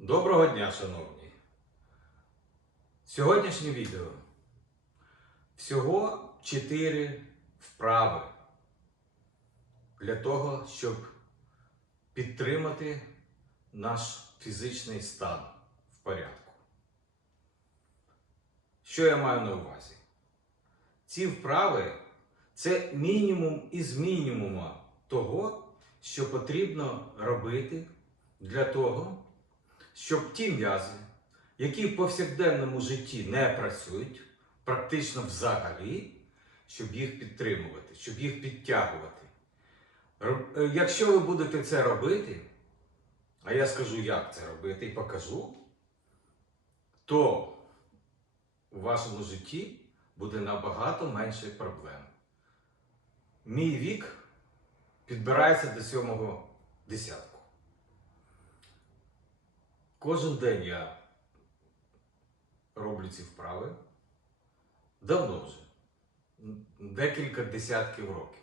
Доброго дня, шановні! Сьогоднішнє відео всього 4 вправи для того, щоб підтримати наш фізичний стан в порядку. Що я маю на увазі? Ці вправи це мінімум із мінімума того, що потрібно робити для того, щоб ті м'язи, які в повсякденному житті не працюють, практично взагалі, щоб їх підтримувати, щоб їх підтягувати. Е, Якщо ви будете це робити, а я скажу, як це робити, і покажу, то у вашому житті буде набагато менше проблем. Мій вік підбирається до сьомого десятку. Кожен день я роблю ці вправи. Давно вже. Декілька десятків років.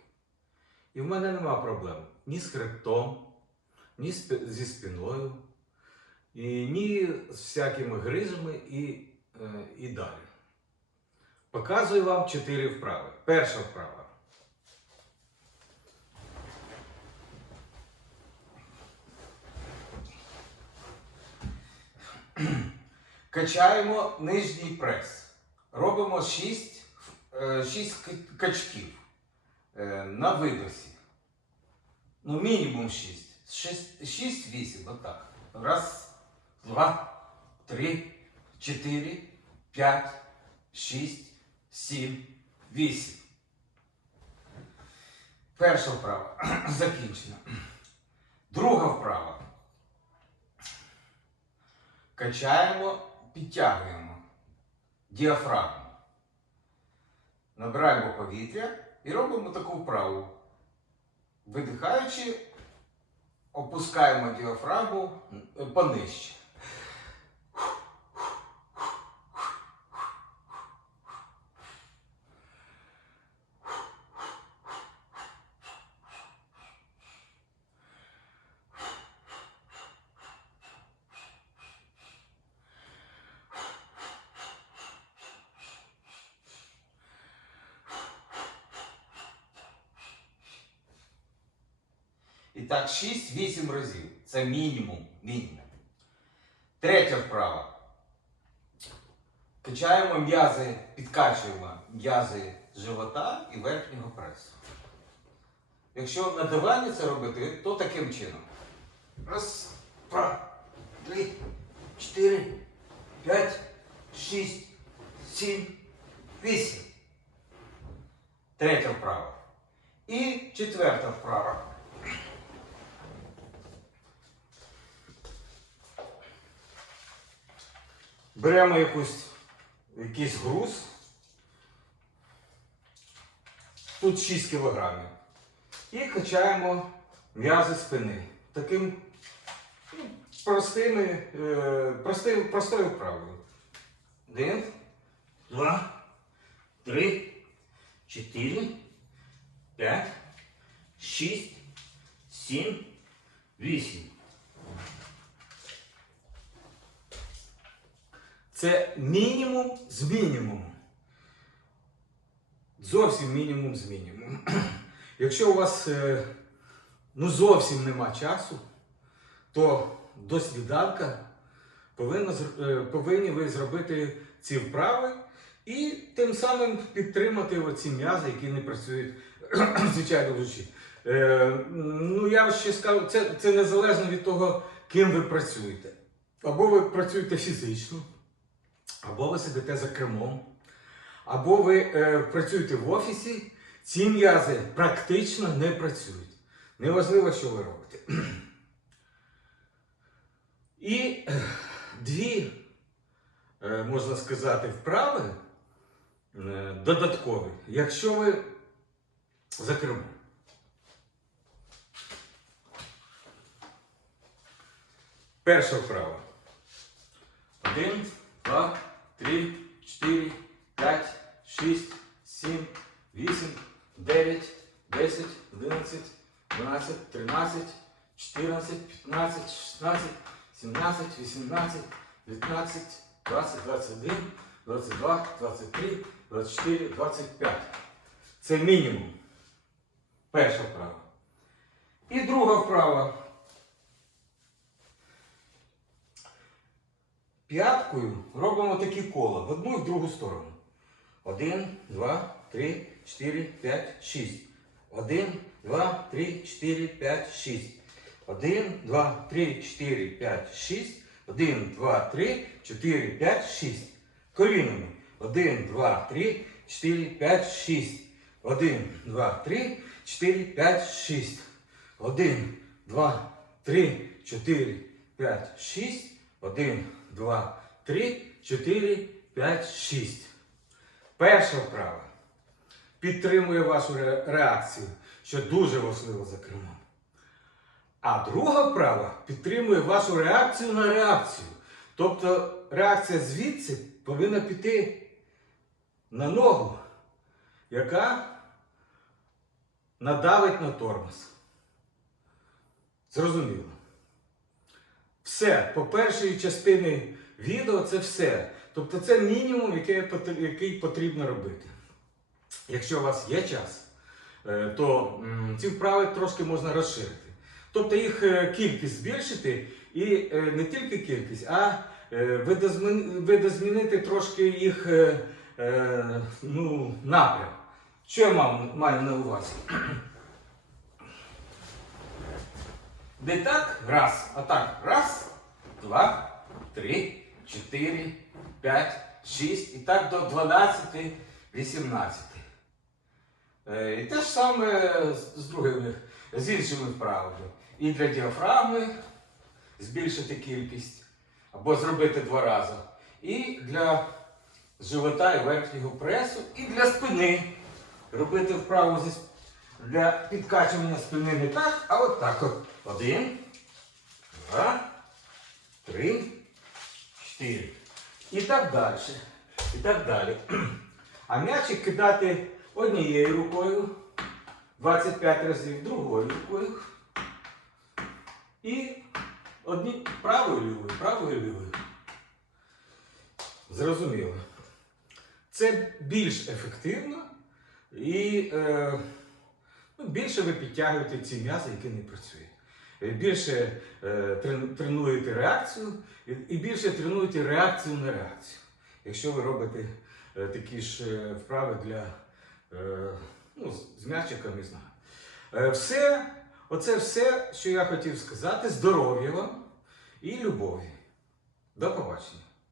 І в мене нема проблем ні з хребтом, ні зі спиною, і ні з всякими грижами і, е, і далі. Показую вам чотири вправи. Перша вправа. Качаємо нижній прес. Робимо 6, 6 качків е, на видосі. Ну, мінімум 6. 6-8, отак. Раз, два, три, чотири, п'ять, шість, сім, вісім. Перша вправа закінчена. Друга вправа. Качаємо, підтягуємо діафрагму. Набираємо повітря і робимо таку вправу. Видихаючи, опускаємо діафрагму е, понижче. І так 6-8 разів. Це мінімум. мінімум. Третя вправа. Качаємо м'язи, підкачуємо м'язи живота і верхнього пресу. Якщо на дивані це робити, то таким чином. Раз, два, три, чотири, п'ять, шість, сім, вісім. Третя вправа. І четверта вправа. Беремо якусь, якийсь груз. Тут 6 кілограмів. І качаємо м'язи спини. Таким ну, простими, е, простим, простою вправою. Один, два, три, чотири, п'ять, шість, сім, вісім. Це мінімум з мінімумом. Зовсім мінімум з мінімумом. Якщо у вас е, ну, зовсім нема часу, то до сніданка е, повинні ви зробити ці вправи і тим самим підтримати оці м'язи, які не працюють звичайно в. Е, ну, я ще скажу, це, це незалежно від того, ким ви працюєте. Або ви працюєте фізично, або ви сидите за кермом, або ви е, працюєте в офісі, ці м'язи практично не працюють. Неважливо, що ви робите. І е, дві, е, можна сказати, вправи е, додаткові, якщо ви за кермом. Перша вправа. Один, два, три, чотири, п'ять, шість, сім, вісім, дев'ять, десять, одинадцять, дванадцять, тринадцять, чотирнадцять, п'ятнадцять, шістнадцять, 17, 18, 19, 20, 21, 22, 23, 24, 25. Це мінімум. Перша вправа. І друга вправа. П'яткою робимо такі кола в одну і в другу сторону. Один, два, три, чотири, п'ять, шість. Один, два, три, чотири, п'ять, шість. Один, два, три, чотири, п'ять, шість. Один, два, три, чотири, п'ять, шість. Колінами. Один, два, три, чотири, п'ять, шість. Один, два, три, чотири, п'ять, шість. Один, два, три, чотири, п'ять, шість. Один, два, три, чотири, п'ять, шість. Перша вправа підтримує вашу реакцію, що дуже важливо за кермом. А друга вправа підтримує вашу реакцію на реакцію. Тобто реакція звідси повинна піти на ногу, яка надавить на тормоз. Зрозуміло. Все, по першій частині відео це все. Тобто це мінімум, який, потрібно робити. Якщо у вас є час, е, то ці вправи трошки можна розширити. Тобто їх е, кількість збільшити і е, не тільки кількість, а видозмінити трошки їх ну, напрям. Що я маю на увазі? Не так, раз, а так, раз, два, три, чотири, п'ять, шість і так до 12, 18. Е, І те ж саме з- другими, з іншими вправами. І для діафрагми збільшити кількість або зробити два рази. І для живота і верхнього пресу, і для спини. Робити вправу зі, с- для підкачування спини не так, а от так. От. Один, два, три, чотири. І так далі. І так далі. А м'ячик кидати однією рукою, 25 разів другою рукою. І одні правою лівою, правою лівою. Зрозуміло. Це більш ефективно і е, більше ви підтягуєте ці м'язи, які не працюють. Е, Більше е, тренуєте реакцію і, і більше тренуєте реакцію на реакцію. Якщо ви робите е, такі ж е, вправи для е, ну, з- з м'ячиком, не знаю. Е, все, оце все, що я хотів сказати. Здоров'я вам і любові. До побачення.